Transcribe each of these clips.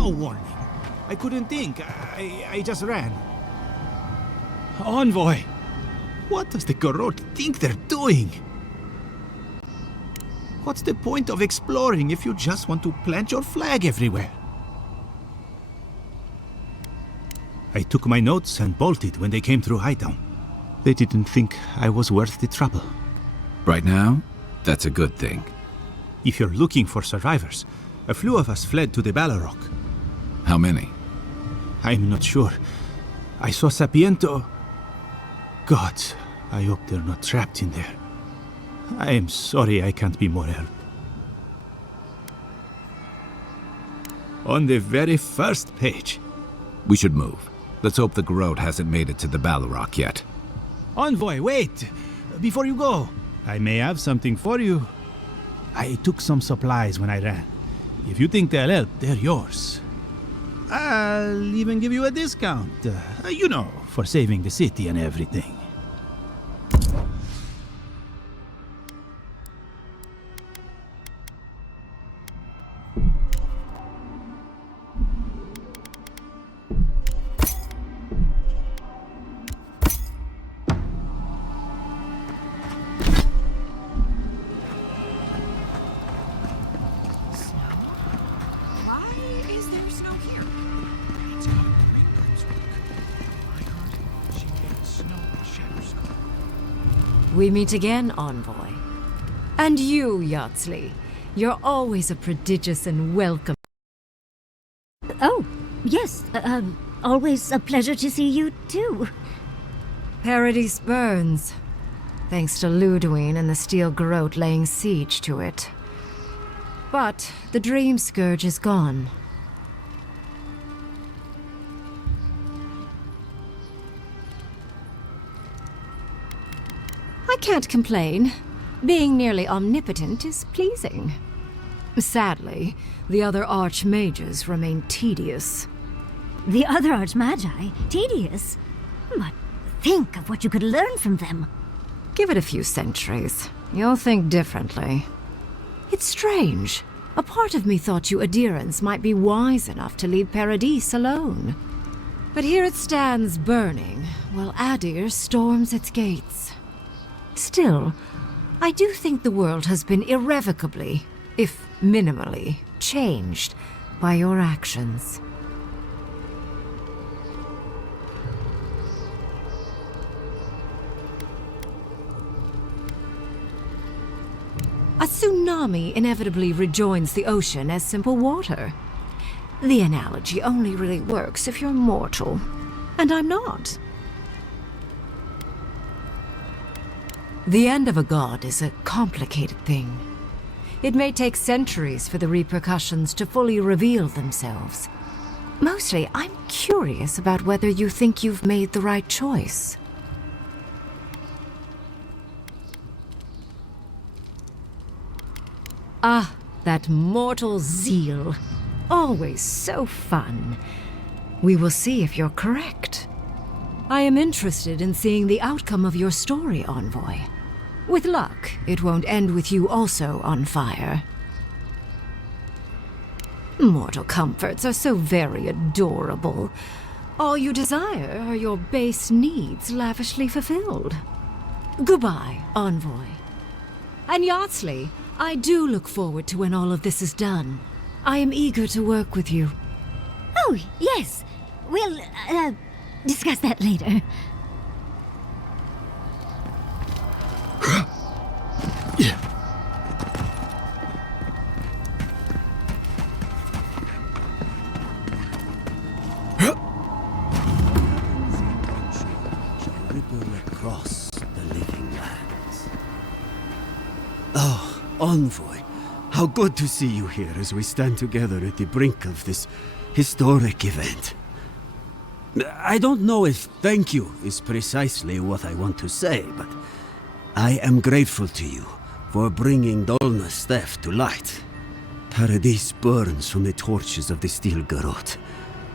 No warning. I couldn't think. I just ran. Envoy! What does the Garrote think they're doing? What's the point of exploring if you just want to plant your flag everywhere? I took my notes and bolted when they came through Hightown. They didn't think I was worth the trouble. Right now, that's a good thing. If you're looking for survivors, a few of us fled to the Balrog. How many? I'm not sure. I saw Sapiento. God, I hope they're not trapped in there. I am sorry I can't be more help. On the very first page. We should move. Let's hope the Garrote hasn't made it to the Balrog yet. Envoy, wait! Before you go, I may have something for you. I took some supplies when I ran. If you think they'll help, they're yours. I'll even give you a discount. You know, for saving the city and everything. We meet again, Envoy. And you, Yardsley. You're always a prodigious and welcome. Oh, yes. Always a pleasure to see you, too. Paradis burns, thanks to Ludwine and the Steel Garrote laying siege to it. But the Dream Scourge is gone. I can't complain. Being nearly omnipotent is pleasing. Sadly, the other archmages remain tedious. The other Archmagi? Tedious? But think of what you could learn from them. Give it a few centuries. You'll think differently. It's strange. A part of me thought you Adirans might be wise enough to leave Paradis alone. But here it stands burning, while Adir storms its gates. Still, I do think the world has been irrevocably, if minimally, changed by your actions. A tsunami inevitably rejoins the ocean as simple water. The analogy only really works if you're mortal, and I'm not. The end of a god is a complicated thing. It may take centuries for the repercussions to fully reveal themselves. Mostly, I'm curious about whether you think you've made the right choice. Ah, that mortal zeal. Always so fun. We will see if you're correct. I am interested in seeing the outcome of your story, Envoy. With luck, it won't end with you also on fire. Mortal comforts are so very adorable. All you desire are your base needs lavishly fulfilled. Goodbye, Envoy. And Yardsley, I do look forward to when all of this is done. I am eager to work with you. Oh, yes. We'll, discuss that later. Ripple across the living lands. Oh, Envoy, how good to see you here as we stand together at the brink of this historic event. I don't know if thank you is precisely what I want to say, but I am grateful to you for bringing Dolna's theft to light. Paradis burns from the torches of the Steel Garrote.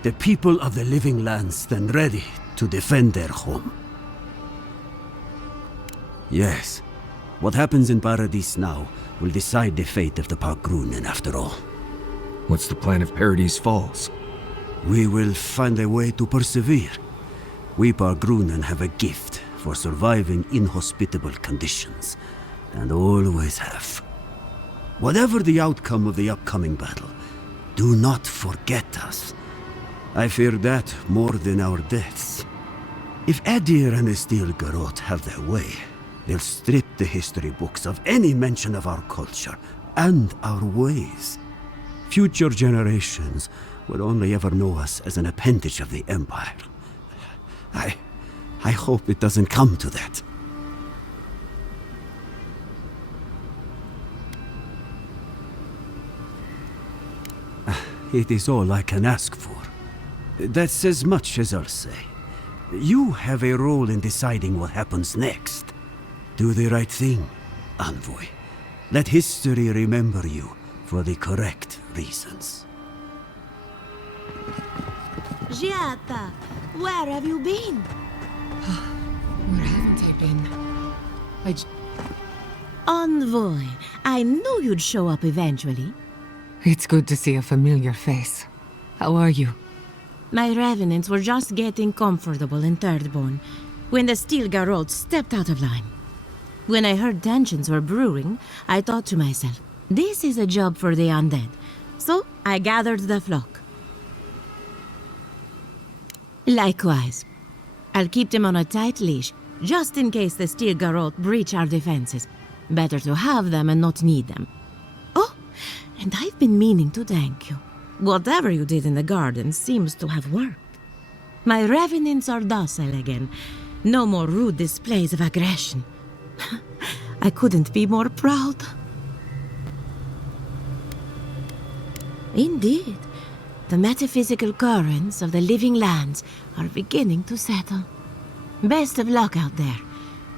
The people of the living lands stand ready to defend their home. Yes, what happens in Paradis now will decide the fate of the Parkrunen after all. What's the plan if Paradis falls? We will find a way to persevere. We Bargrunen have a gift for surviving inhospitable conditions, and always have. Whatever the outcome of the upcoming battle, do not forget us. I fear that more than our deaths. If Adir and the Steel Garrote have their way, they'll strip the history books of any mention of our culture and our ways. Future generations will only ever know us as an appendage of the Empire. I hope it doesn't come to that. It is all I can ask for. That's as much as I'll say. You have a role in deciding what happens next. Do the right thing, Envoy. Let history remember you for the correct reasons. Giata, where have you been? Where haven't I been? Envoy, I knew you'd show up eventually. It's good to see a familiar face. How are you? My revenants were just getting comfortable in Thirdborn when the Steel Garrote stepped out of line. When I heard tensions were brewing, I thought to myself, this is a job for the undead. So I gathered the flock. Likewise. I'll keep them on a tight leash, just in case the Steel Garrote breach our defenses. Better to have them and not need them. Oh, and I've been meaning to thank you. Whatever you did in the garden seems to have worked. My revenants are docile again. No more rude displays of aggression. I couldn't be more proud. Indeed, the metaphysical currents of the living lands are beginning to settle. Best of luck out there.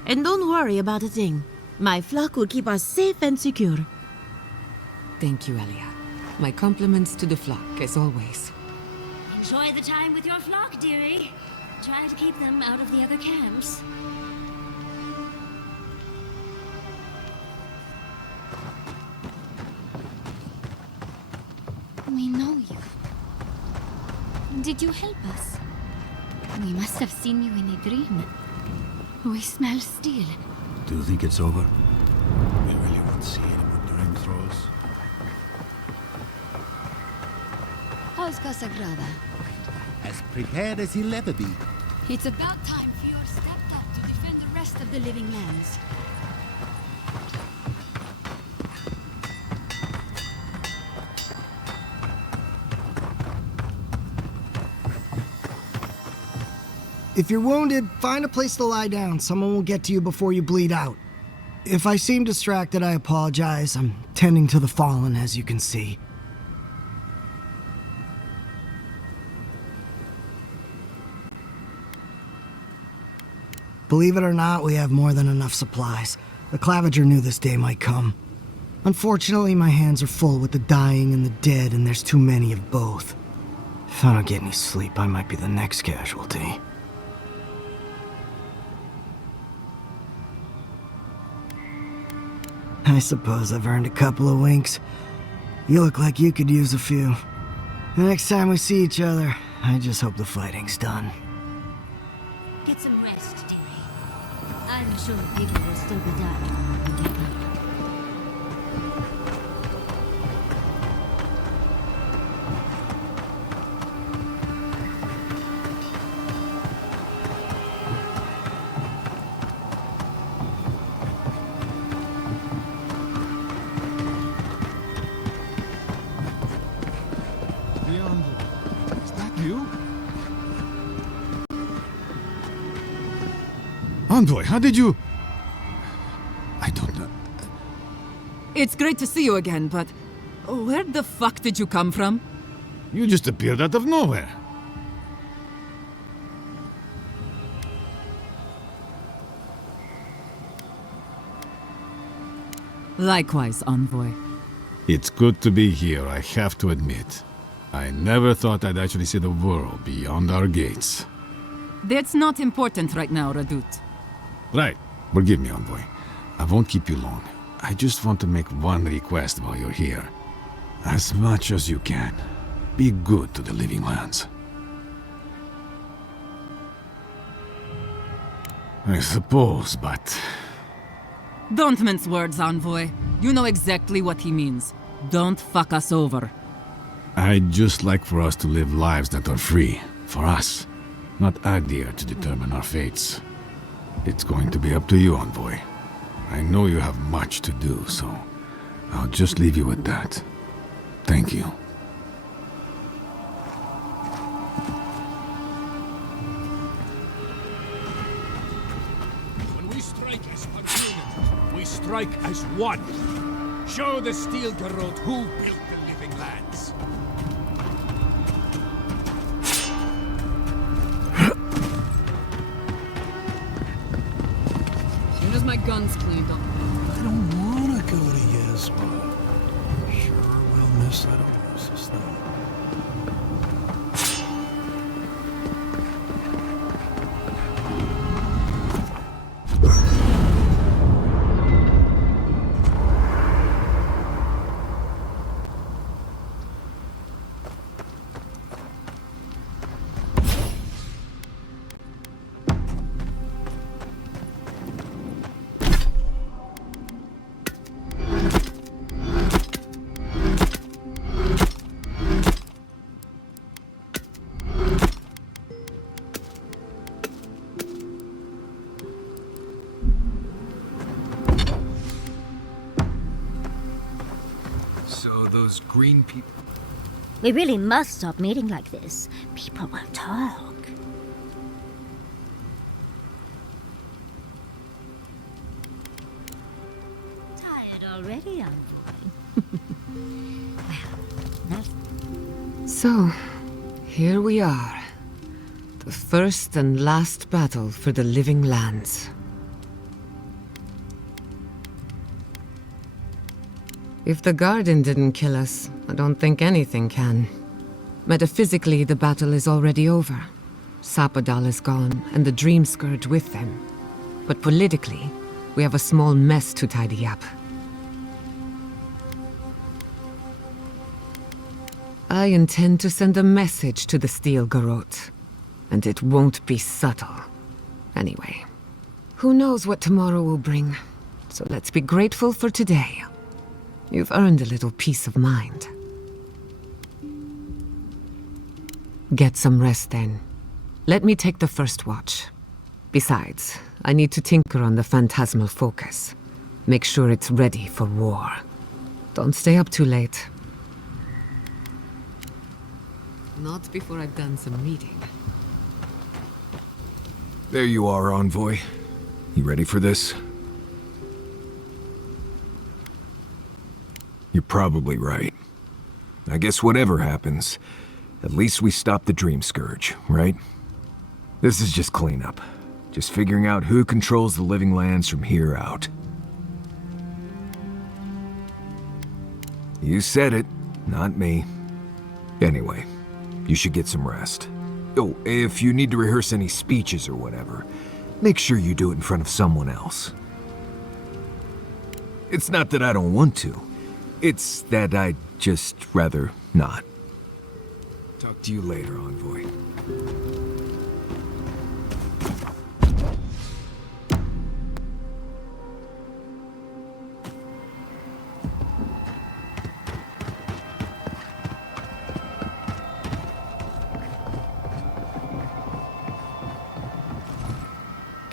And don't worry about a thing. My flock will keep us safe and secure. Thank you, Elia. My compliments to the flock, as always. Enjoy the time with your flock, dearie. Try to keep them out of the other camps. We know you. Did you help us? We must have seen you in a dream. We smell steel. Do you think it's over? We really won't see anyone during throws. How's Casagrada? As prepared as he'll ever be. It's about time Fjord stepped up to defend the rest of the living lands. If you're wounded, find a place to lie down. Someone will get to you before you bleed out. If I seem distracted, I apologize. I'm tending to the fallen, as you can see. Believe it or not, we have more than enough supplies. The Clavager knew this day might come. Unfortunately, my hands are full with the dying and the dead, and there's too many of both. If I don't get any sleep, I might be the next casualty. I suppose I've earned a couple of winks. You look like you could use a few. The next time we see each other, I just hope the fighting's done. Get some rest, dearie. I'm sure people will still be dying when you get up. Is that you? Envoy, how did you... I don't know. It's great to see you again, but where the fuck did you come from? You just appeared out of nowhere. Likewise, Envoy. It's good to be here, I have to admit. I never thought I'd actually see the world beyond our gates. That's not important right now, Radut. Right. Forgive me, Envoy. I won't keep you long. I just want to make one request while you're here. As much as you can. Be good to the living lands. I suppose, but... Don't mince words, Envoy. You know exactly what he means. Don't fuck us over. I'd just like for us to live lives that are free. For us. Not Adir to determine our fates. It's going to be up to you, Envoy. I know you have much to do, so... I'll just leave you with that. Thank you. When we strike as one unit, we strike as one. Show the Steel Garrote who built the living lands. As soon as my gun's cleaned up. I don't wanna go to Yezwa. Sure, we'll miss that oasis though. Those green people... We really must stop meeting like this. People will talk. Tired already, Envoy? So, here we are. The first and last battle for the living lands. If the garden didn't kill us, I don't think anything can. Metaphysically, the battle is already over. Sapadal is gone, and the Dream Scourge with them. But politically, we have a small mess to tidy up. I intend to send a message to the Steel Garrote, and it won't be subtle. Anyway, who knows what tomorrow will bring, so let's be grateful for today. You've earned a little peace of mind. Get some rest then. Let me take the first watch. Besides, I need to tinker on the phantasmal focus. Make sure it's ready for war. Don't stay up too late. Not before I've done some reading. There you are, Envoy. You ready for this? You're probably right. I guess whatever happens, at least we stopped the Dream Scourge, right? This is just cleanup. Just figuring out who controls the living lands from here out. You said it, not me. Anyway, you should get some rest. Oh, if you need to rehearse any speeches or whatever, make sure you do it in front of someone else. It's not that I don't want to. It's that I'd just rather not. Talk to you later, Envoy.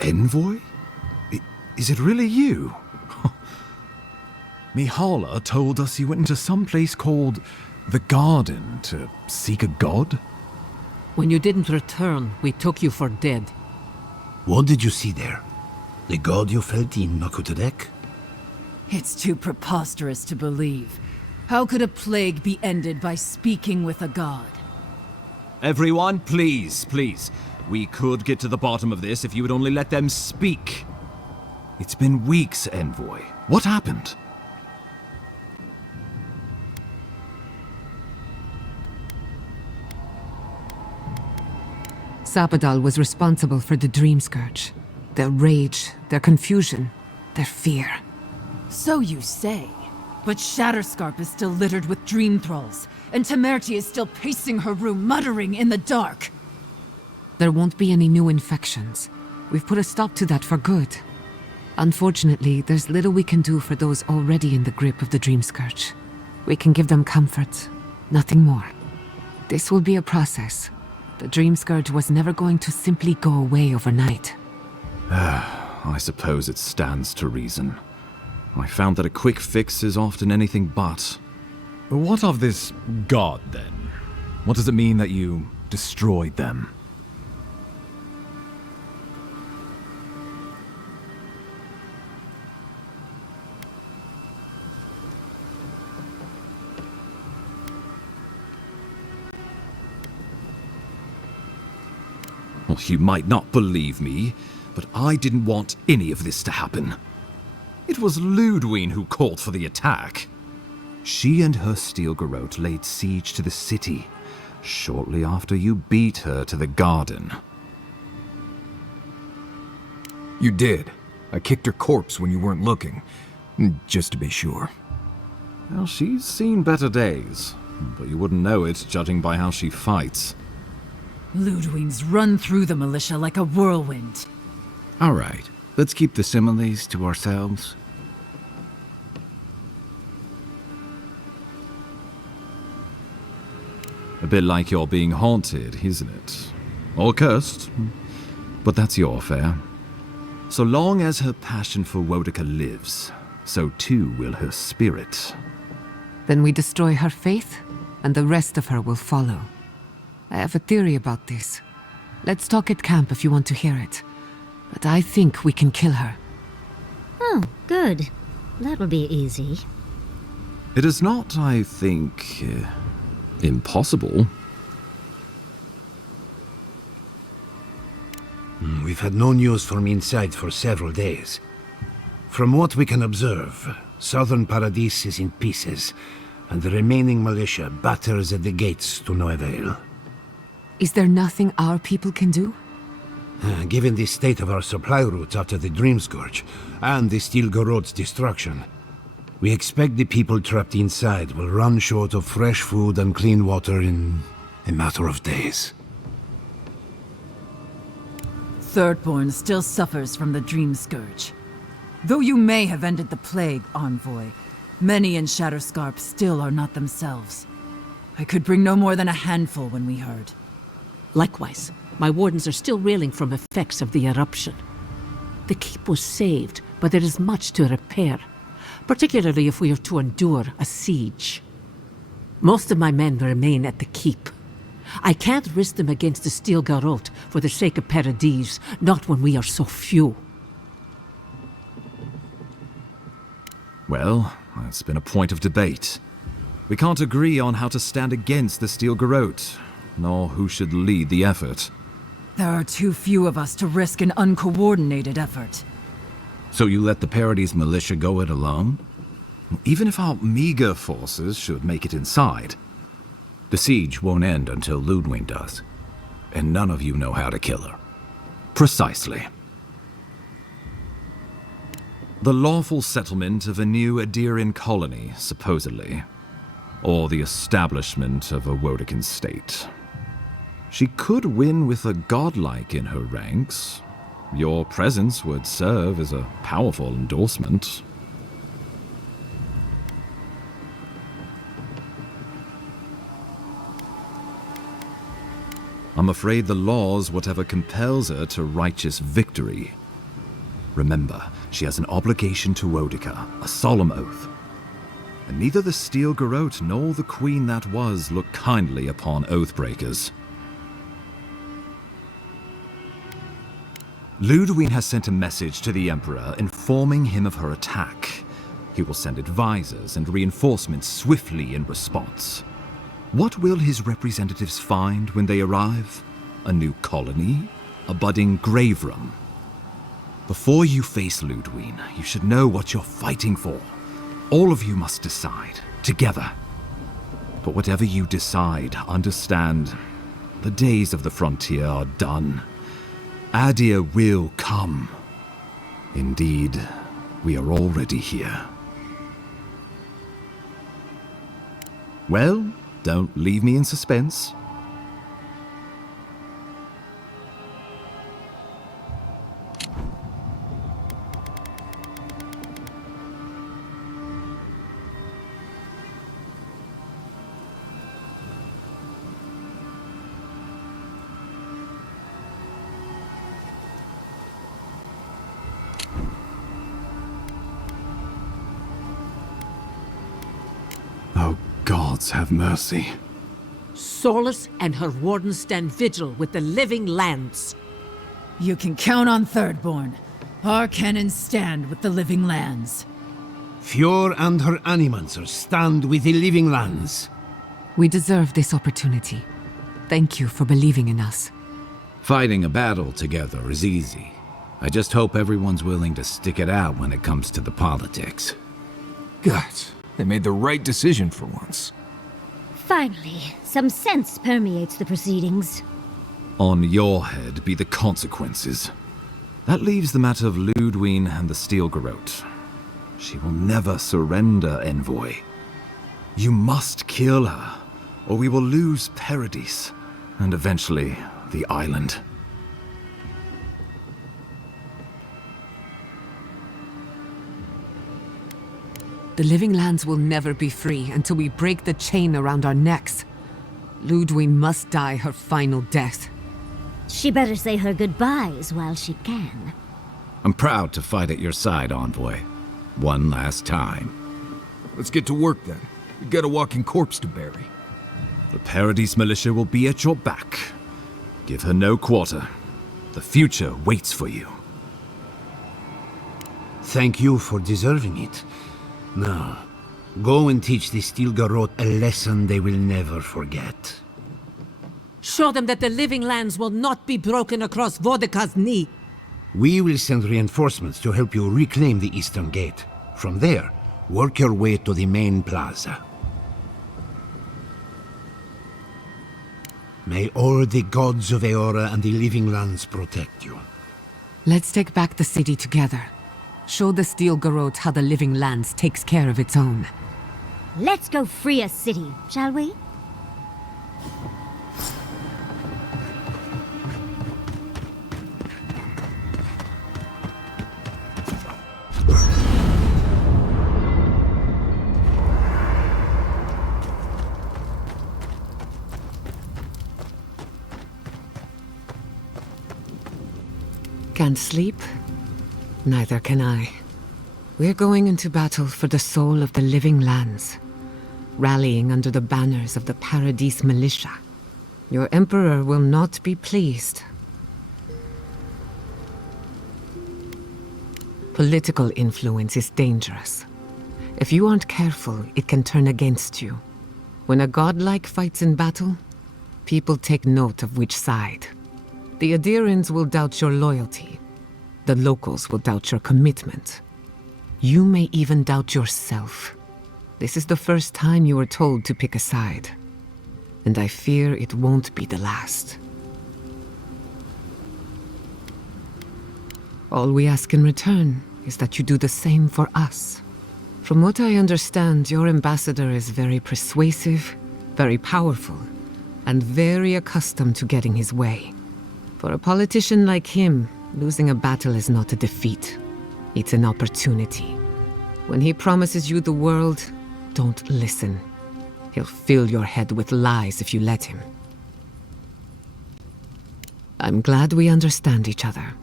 Envoy? Is it really you? Mihala told us you went into some place called the Garden to seek a god? When you didn't return, we took you for dead. What did you see there? The god you felt in Makutadek? It's too preposterous to believe. How could a plague be ended by speaking with a god? Everyone, please, please. We could get to the bottom of this if you would only let them speak. It's been weeks, Envoy. What happened? Sapadal was responsible for the Dream Scourge. Their rage, their confusion, their fear. So you say. But Shatterscarp is still littered with dream thralls, and Temerty is still pacing her room, muttering in the dark. There won't be any new infections. We've put a stop to that for good. Unfortunately, there's little we can do for those already in the grip of the Dream Scourge. We can give them comfort, nothing more. This will be a process. The Dream Scourge was never going to simply go away overnight. I suppose it stands to reason. I found that a quick fix is often anything but. What of this god, then? What does it mean that you destroyed them? Well, you might not believe me, but I didn't want any of this to happen. It was Ludwine who called for the attack. She and her steel garrote laid siege to the city shortly after you beat her to the garden. You did. I kicked her corpse when you weren't looking, just to be sure. Well, she's seen better days, but you wouldn't know it judging by how she fights. Ludwine's run through the militia like a whirlwind. All right, let's keep the similes to ourselves. A bit like you're being haunted, isn't it? Or cursed. But that's your affair. So long as her passion for Wodica lives, so too will her spirit. Then we destroy her faith, and the rest of her will follow. I have a theory about this. Let's talk at camp if you want to hear it. But I think we can kill her. Oh, good. That'll be easy. It is not, I think, impossible. We've had no news from inside for several days. From what we can observe, southern Paradis is in pieces, and the remaining militia batters at the gates to no avail. Is there nothing our people can do? Given the state of our supply routes after the Dream Scourge, and the Steel Garrote's destruction, we expect the people trapped inside will run short of fresh food and clean water in a matter of days. Thirdborn still suffers from the Dream Scourge. Though you may have ended the plague, Envoy, many in Shatterscarp still are not themselves. I could bring no more than a handful when we heard. Likewise, my wardens are still reeling from effects of the eruption. The keep was saved, but there is much to repair, particularly if we are to endure a siege. Most of my men remain at the keep. I can't risk them against the Steel Garrote for the sake of Paradis, not when we are so few. Well, that's been a point of debate. We can't agree on how to stand against the Steel Garrote, nor who should lead the effort. There are too few of us to risk an uncoordinated effort. So you let the Paradis militia go it alone? Even if our meager forces should make it inside. The siege won't end until Ludwine does. And none of you know how to kill her. Precisely. The lawful settlement of a new Adirian colony, supposedly. Or the establishment of a Wodican state. She could win with a godlike in her ranks. Your presence would serve as a powerful endorsement. I'm afraid the law's whatever compels her to righteous victory. Remember, she has an obligation to Wodica, a solemn oath. And neither the Steel Garrote nor the queen that was look kindly upon oathbreakers. Ludwine has sent a message to the Emperor informing him of her attack. He will send advisors and reinforcements swiftly in response. What will his representatives find when they arrive? A new colony? A budding grave room? Before you face Ludwine, you should know what you're fighting for. All of you must decide, together. But whatever you decide, understand, the days of the frontier are done. Adir will come. Indeed, we are already here. Well, don't leave me in suspense. Oh, gods have mercy. Solus and her wardens stand vigil with the living lands. You can count on Thirdborn. Our cannons stand with the living lands. Fjord and her animancers stand with the living lands. We deserve this opportunity. Thank you for believing in us. Fighting a battle together is easy. I just hope everyone's willing to stick it out when it comes to the politics. God, they made the right decision for once. Finally, some sense permeates the proceedings. On your head be the consequences. That leaves the matter of Ludwine and the Steel Garrote. She will never surrender, Envoy. You must kill her, or we will lose Paradis, and eventually the island. The living lands will never be free until we break the chain around our necks. Ludwine must die her final death. She better say her goodbyes while she can. I'm proud to fight at your side, Envoy. One last time. Let's get to work then. We got a walking corpse to bury. The Paradis militia will be at your back. Give her no quarter. The future waits for you. Thank you for deserving it. Now, go and teach the Steel Garrote a lesson they will never forget. Show them that the living lands will not be broken across Vodka's knee. We will send reinforcements to help you reclaim the Eastern Gate. From there, work your way to the main plaza. May all the gods of Eora and the living lands protect you. Let's take back the city together. Show the Steel Garrote how the living lands takes care of its own. Let's go free a city, shall we? Can't sleep? Neither can I. We're going into battle for the soul of the living lands, rallying under the banners of the Paradis militia. Your Emperor will not be pleased. Political influence is dangerous. If you aren't careful, it can turn against you. When a godlike fights in battle, people take note of which side. The Adherents will doubt your loyalty. The locals will doubt your commitment. You may even doubt yourself. This is the first time you were told to pick a side. And I fear it won't be the last. All we ask in return is that you do the same for us. From what I understand, your ambassador is very persuasive, very powerful, and very accustomed to getting his way. For a politician like him, losing a battle is not a defeat. It's an opportunity. When he promises you the world, don't listen. He'll fill your head with lies if you let him. I'm glad we understand each other.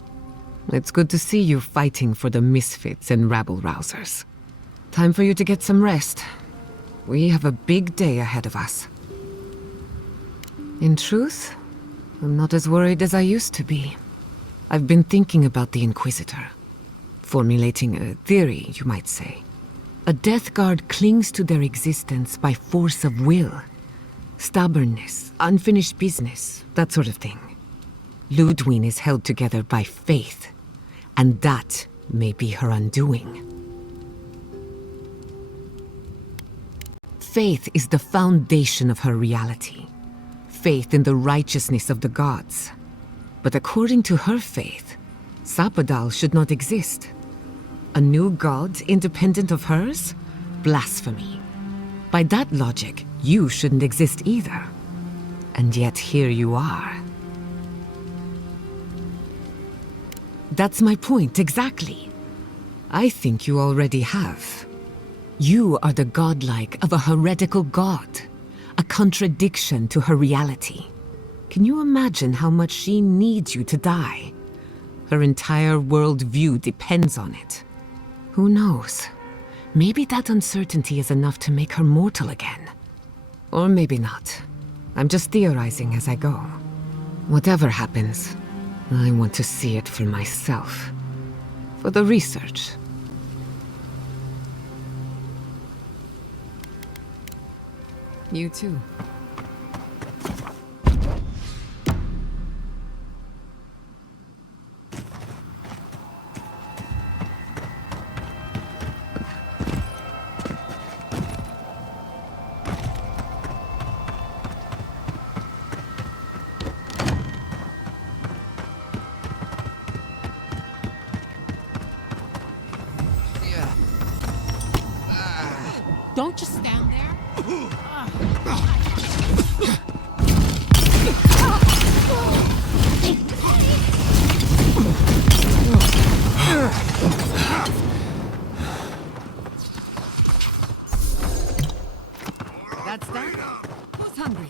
It's good to see you fighting for the misfits and rabble-rousers. Time for you to get some rest. We have a big day ahead of us. In truth, I'm not as worried as I used to be. I've been thinking about the Inquisitor. Formulating a theory, you might say. A Death Guard clings to their existence by force of will. Stubbornness, unfinished business, that sort of thing. Ludwine is held together by faith, and that may be her undoing. Faith is the foundation of her reality. Faith in the righteousness of the gods. But according to her faith, Sapadal should not exist. A new god independent of hers? Blasphemy. By that logic, You shouldn't exist either. And yet here you are. That's my point, exactly. I think you already have. You are the godlike of a heretical god, a contradiction to her reality. Can you imagine how much she needs you to die? Her entire worldview depends on it. Who knows? Maybe that uncertainty is enough to make her mortal again. Or maybe not. I'm just theorizing as I go. Whatever happens, I want to see it for myself. For the research. You too. Don't just stand there. That's that? Who's hungry?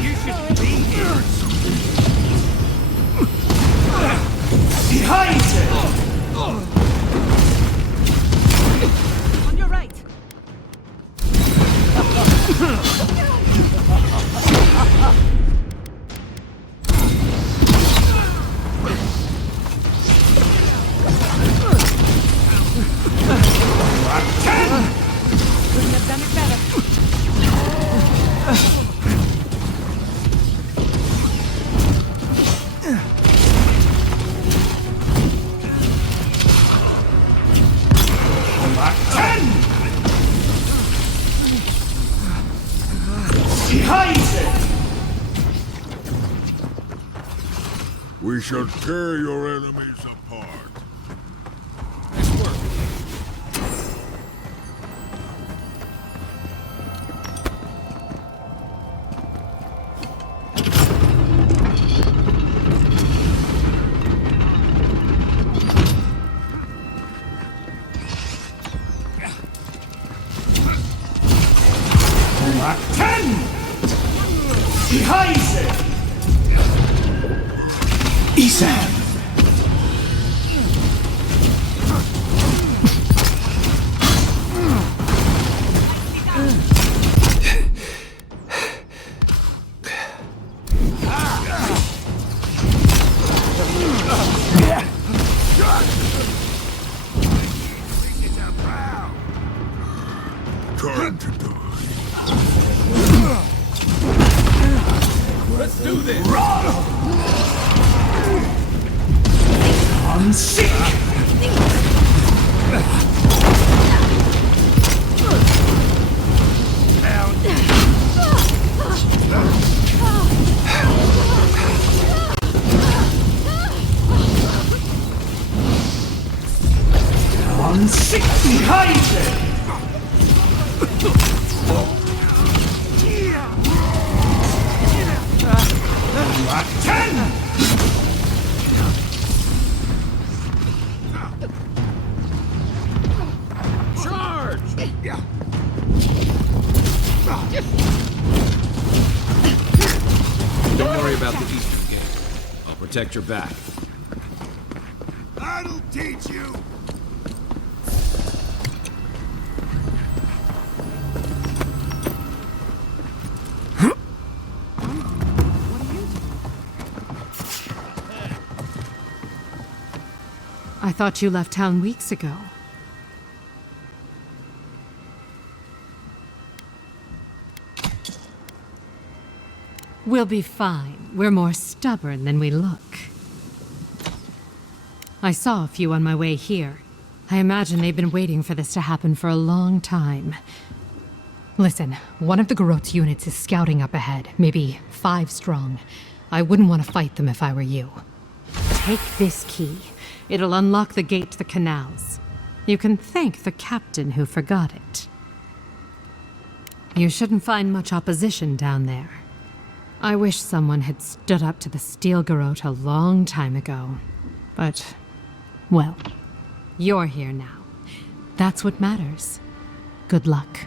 You should be here. Behind it! On your right. Couldn't have done it better. We shall tear your enemies apart. Time to die. Let's do this! I'm sick! I'm sick behind it! Charge! Don't worry about the Eastern Gate. I'll protect your back. I'll teach you! I thought you left town weeks ago. We'll be fine. we're more stubborn than we look. I saw a few on my way here. I imagine they've been waiting for this to happen for a long time. Listen, one of the Garrote's units is scouting up ahead, maybe 5 strong. I wouldn't want to fight them if I were you. Take this key. It'll unlock the gate to the canals. You can thank the captain who forgot it. You shouldn't find much opposition down there. I wish someone had stood up to the Steel Garrote a long time ago. But, well, you're here now. That's what matters. Good luck.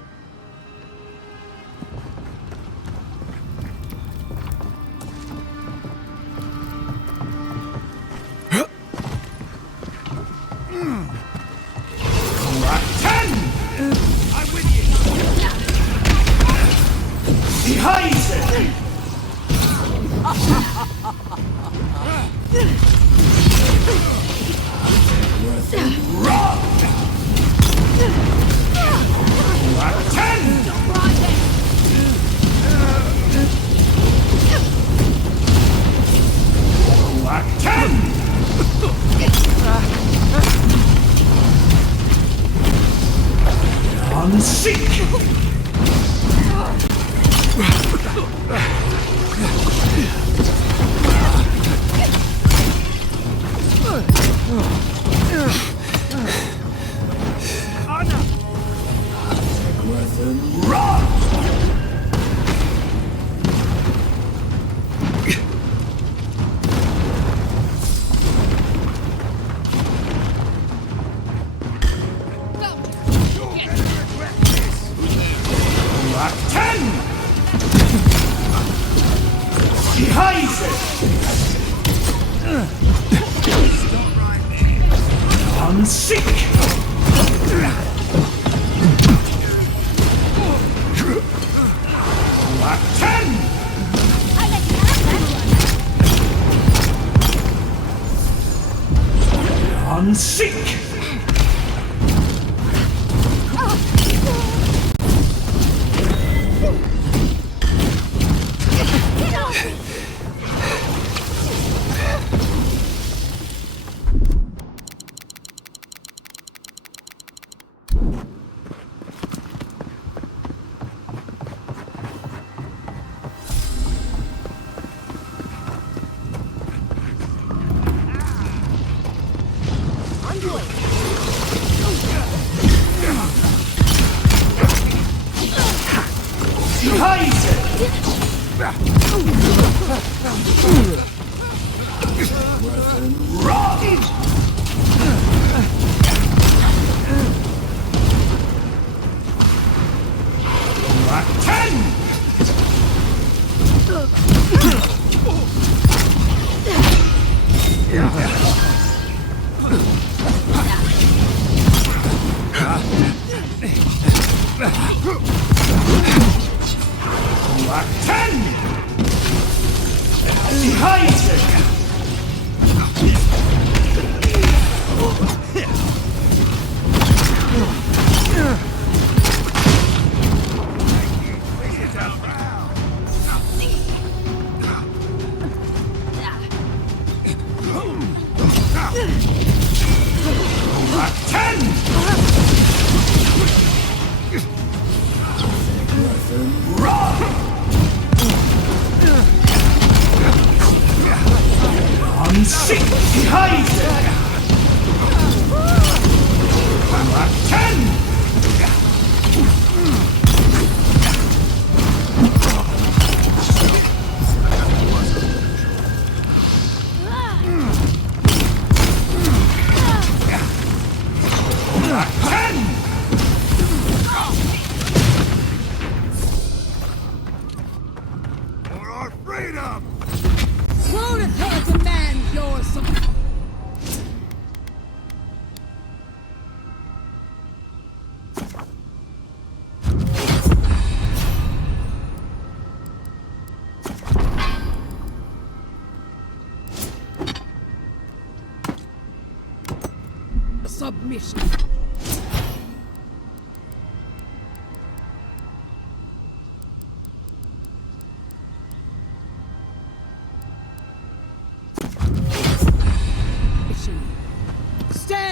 Submission.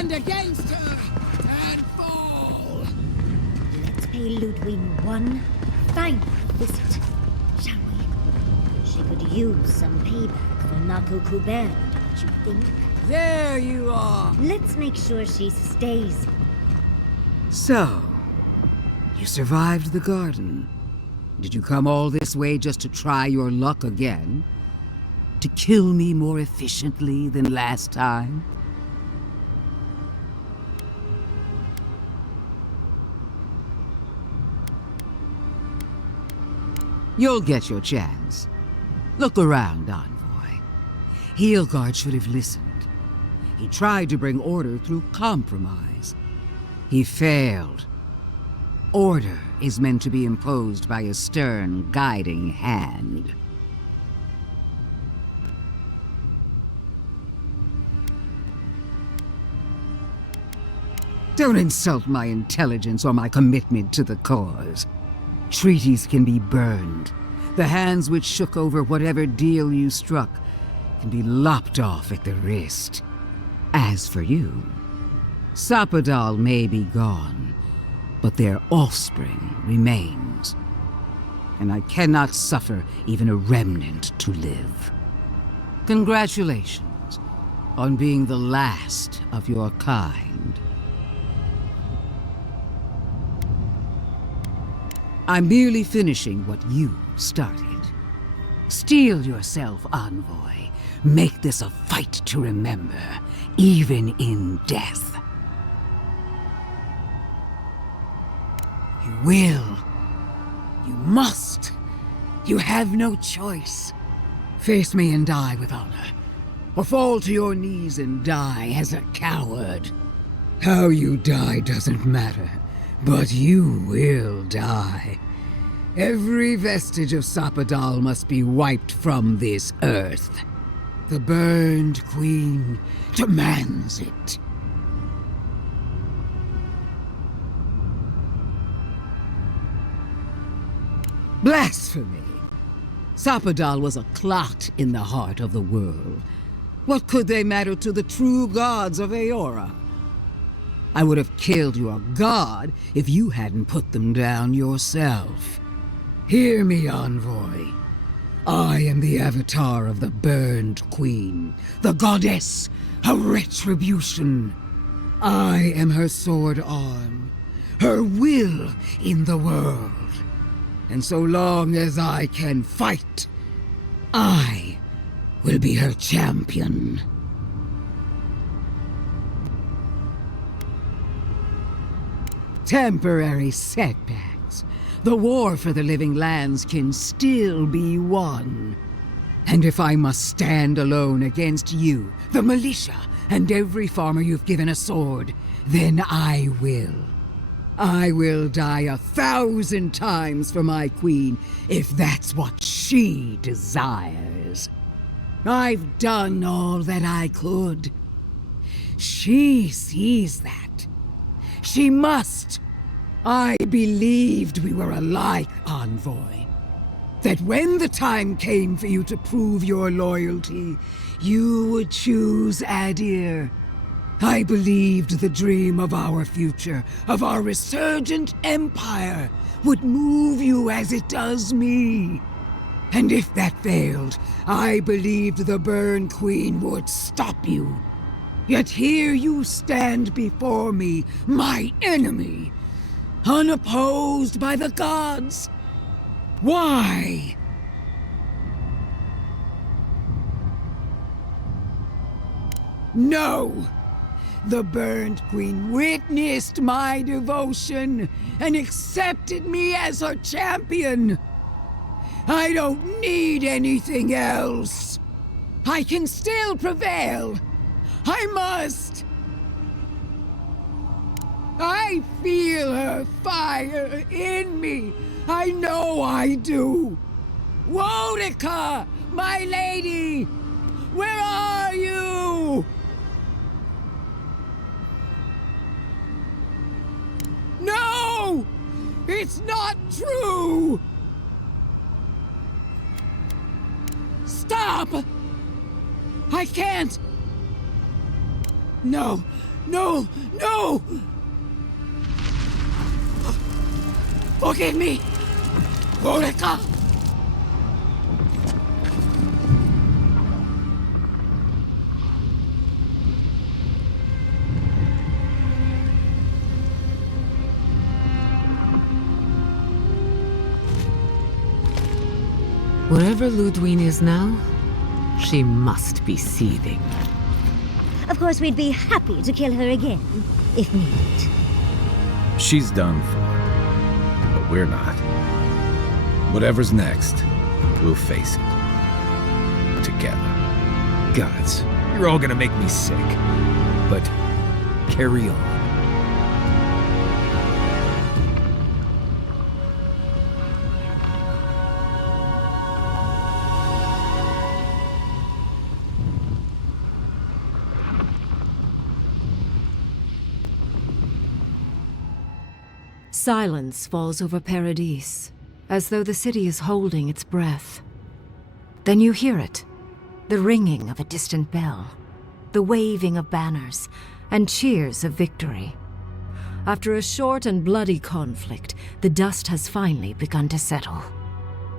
stand against her and fall. Let's pay Ludwig one final visit, shall we? She could use some payback for Naku Kuber, don't you think? There you are! Let's make sure she stays. So, you survived the garden. Did you come all this way just to try your luck again? To kill me more efficiently than last time? You'll get your chance. Look around, Envoy. Heelguard should have listened. He tried to bring order through compromise. He failed. Order is meant to be imposed by a stern, guiding hand. Don't insult my intelligence or my commitment to the cause. Treaties can be burned. The hands which shook over whatever deal you struck can be lopped off at the wrist. As for you, Sapadal may be gone, but their offspring remains. And I cannot suffer even a remnant to live. Congratulations on being the last of your kind. I'm merely finishing what you started. Steel yourself, Envoy. Make this a fight to remember, even in death. You will. You must. You have no choice. Face me and die with honor, or fall to your knees and die as a coward. How you die doesn't matter. But you will die. Every vestige of Sapadal must be wiped from this earth. The Burned Queen demands it. Blasphemy! Sapadal was a clot in the heart of the world. What could they matter to the true gods of Eora? I would have killed your god if you hadn't put them down yourself. Hear me, Envoy. I am the avatar of the Burned Queen, the goddess of retribution. I am her sword arm, her will in the world. And so long as I can fight, I will be her champion. Temporary setbacks. The war for the living lands can still be won. And if I must stand alone against you, the militia, and every farmer you've given a sword, then I will. I will die 1,000 times for my queen, if that's what she desires. I've done all that I could. She sees that. She must. I believed we were alike, Envoy. That when the time came for you to prove your loyalty, you would choose Adir. I believed the dream of our future, of our resurgent empire, would move you as it does me. And if that failed, I believed the Burn Queen would stop you. Yet here you stand before me, my enemy, unopposed by the gods. Why? No! The Burned Queen witnessed my devotion and accepted me as her champion. I don't need anything else. I can still prevail. I must. I feel her fire in me. I know I do. Wodika, my lady, where are you? No! It's not true! Stop! I can't! No, No! No! Forgive me! Voreka! Wherever Ludwig is now, she must be seething. Of course, we'd be happy to kill her again, if needed. She's done for, but we're not. Whatever's next, we'll face it. Together. Gods, you're all gonna make me sick. But carry on. Silence falls over Paradis, as though the city is holding its breath. Then you hear it, the ringing of a distant bell, the waving of banners, and cheers of victory. After a short and bloody conflict, the dust has finally begun to settle.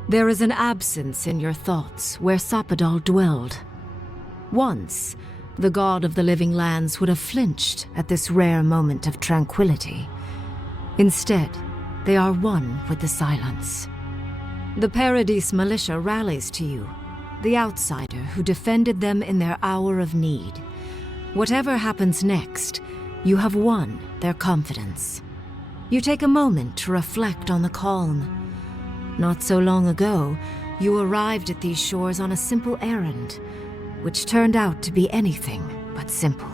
There is an absence in your thoughts where Sapadal dwelled. Once, the god of the living lands would have flinched at this rare moment of tranquility. Instead, they are one with the silence. The Paradis militia rallies to you, the outsider who defended them in their hour of need. Whatever happens next, you have won their confidence. You take a moment to reflect on the calm. Not so long ago, you arrived at these shores on a simple errand, which turned out to be anything but simple.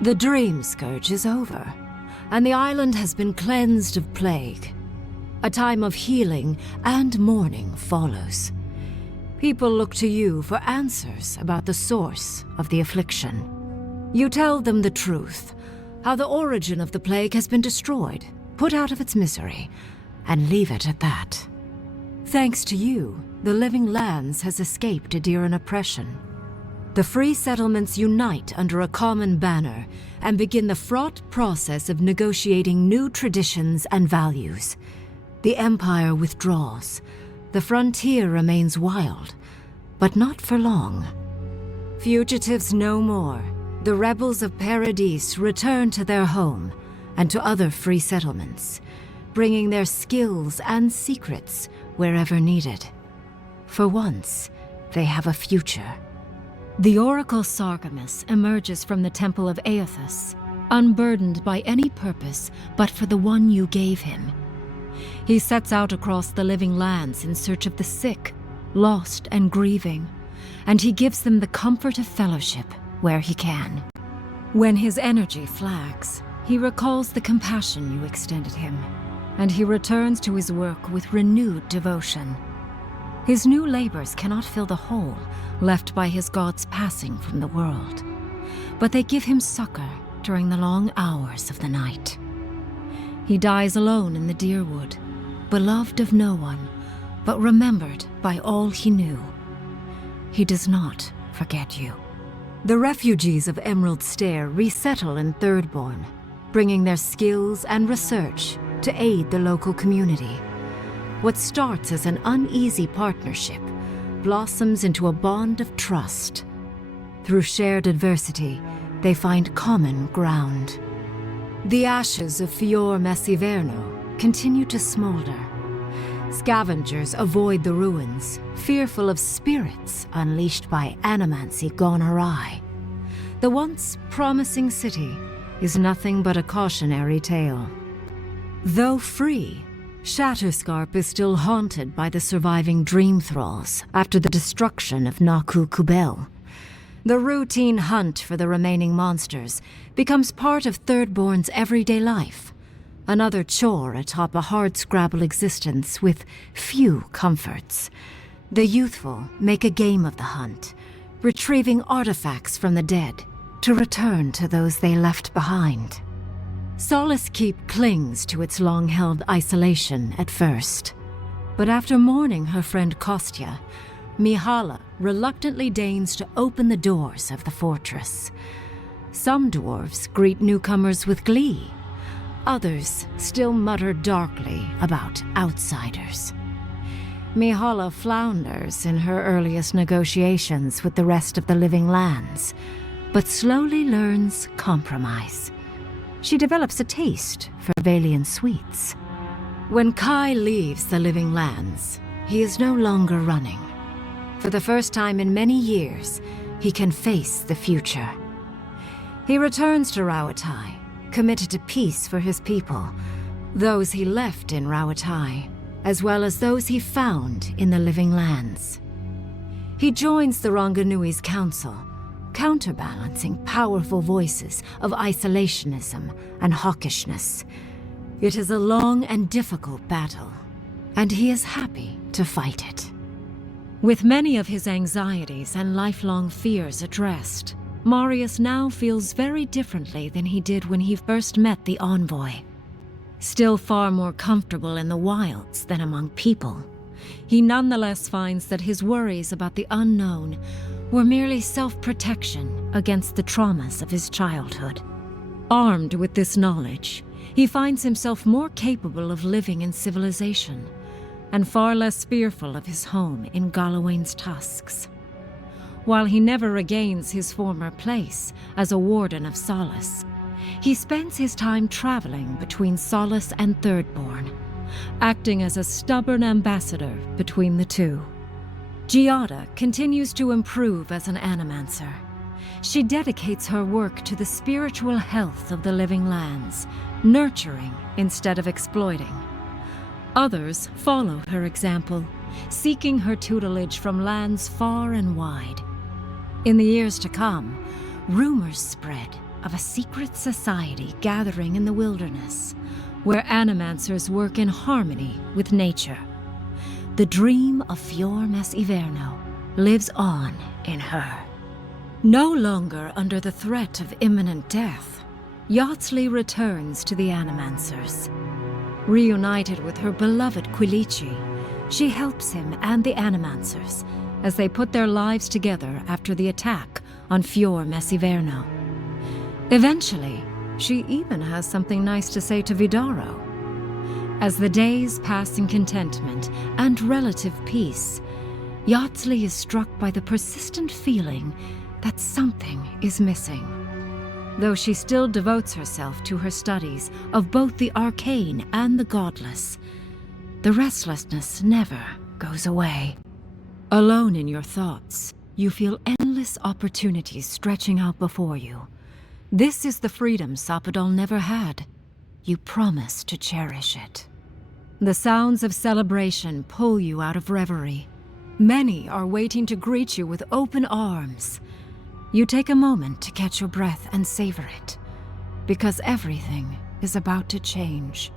The Dream Scourge is over, and the island has been cleansed of plague. A time of healing and mourning follows. People look to you for answers about the source of the affliction. You tell them the truth, how the origin of the plague has been destroyed, put out of its misery, and leave it at that. Thanks to you, the living lands has escaped Adiran oppression. The free settlements unite under a common banner and begin the fraught process of negotiating new traditions and values. The Empire withdraws. The frontier remains wild, but not for long. Fugitives no more. The rebels of Paradis return to their home and to other free settlements, bringing their skills and secrets wherever needed. For once, they have a future. The Oracle Sargamus emerges from the Temple of Aethys, unburdened by any purpose but for the one you gave him. He sets out across the living lands in search of the sick, lost and grieving, and he gives them the comfort of fellowship where he can. When his energy flags, he recalls the compassion you extended him, and he returns to his work with renewed devotion. His new labors cannot fill the hole left by his god's passing from the world, but they give him succor during the long hours of the night. He dies alone in the Deerwood, beloved of no one, but remembered by all he knew. He does not forget you. The refugees of Emerald Stair resettle in Thirdborn, bringing their skills and research to aid the local community. What starts as an uneasy partnership blossoms into a bond of trust. Through shared adversity, they find common ground. The ashes of Fior Messiverno continue to smolder. Scavengers avoid the ruins, fearful of spirits unleashed by animancy gone awry. The once promising city is nothing but a cautionary tale. Though free, Shatterscarp is still haunted by the surviving dream thralls after the destruction of Naku Kubel. The routine hunt for the remaining monsters becomes part of Thirdborn's everyday life, another chore atop a hardscrabble existence with few comforts. The youthful make a game of the hunt, retrieving artifacts from the dead to return to those they left behind. Solace Keep clings to its long-held isolation at first, but after mourning her friend Kostya, Mihala reluctantly deigns to open the doors of the fortress. Some dwarves greet newcomers with glee. Others still mutter darkly about outsiders. Mihala flounders in her earliest negotiations with the rest of the living lands, but slowly learns compromise. She develops a taste for Valian sweets. When Kai leaves the living lands, he is no longer running. For the first time in many years, he can face the future. He returns to Rauatai, committed to peace for his people, those he left in Rauatai, as well as those he found in the living lands. He joins the Ranganui's council, counterbalancing powerful voices of isolationism and hawkishness. It is a long and difficult battle, and he is happy to fight it. With many of his anxieties and lifelong fears addressed, Marius now feels very differently than he did when he first met the envoy. Still far more comfortable in the wilds than among people, he nonetheless finds that his worries about the unknown were merely self-protection against the traumas of his childhood. Armed with this knowledge, he finds himself more capable of living in civilization, and far less fearful of his home in Galawain's tusks. While he never regains his former place as a warden of Solace, he spends his time traveling between Solace and Thirdborn, acting as a stubborn ambassador between the two. Giada continues to improve as an animancer. She dedicates her work to the spiritual health of the living lands, nurturing instead of exploiting. Others follow her example, seeking her tutelage from lands far and wide. In the years to come, rumors spread of a secret society gathering in the wilderness, where animancers work in harmony with nature. The dream of Fior Mes Iverno lives on in her. No longer under the threat of imminent death, Yatsley returns to the Animancers. Reunited with her beloved Quilici, she helps him and the Animancers as they put their lives together after the attack on Fior Mes Iverno. Eventually, she even has something nice to say to Vidaro. As the days pass in contentment and relative peace, Yatsley is struck by the persistent feeling that something is missing. Though she still devotes herself to her studies of both the arcane and the godless, the restlessness never goes away. Alone in your thoughts, you feel endless opportunities stretching out before you. This is the freedom Sapadal never had. You promise to cherish it. The sounds of celebration pull you out of reverie. Many are waiting to greet you with open arms. You take a moment to catch your breath and savor it, because everything is about to change.